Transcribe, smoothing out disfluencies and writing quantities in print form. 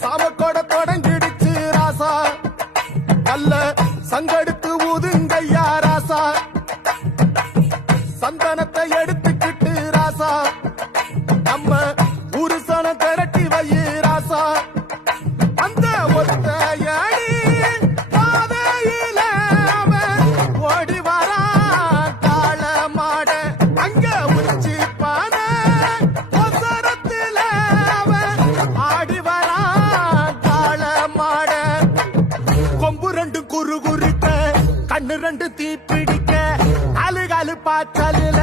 சாமக்கோட தொடங்கிடுச்சு ராசா, நல்ல சங்கெடுத்து ஊதுங்கய்யா ராசா, சந்தனத்தை எடுத்துக்கிட்டு ராசா, நம்ம உருசன திரட்டி வையு ராசா, அந்த ஒத்தையடி பாதையில அவன் ஓடி வரான் காள மாட, அங்க உச்சி பானை ஒசரத்தில அவன் ஆடி வரான் காள மாட, கொம்பு ரெண்டு குறு குறுக்க கண்ணு ரெண்டு தீ பிடிக்க, காலு காலு பாய்ச்சலில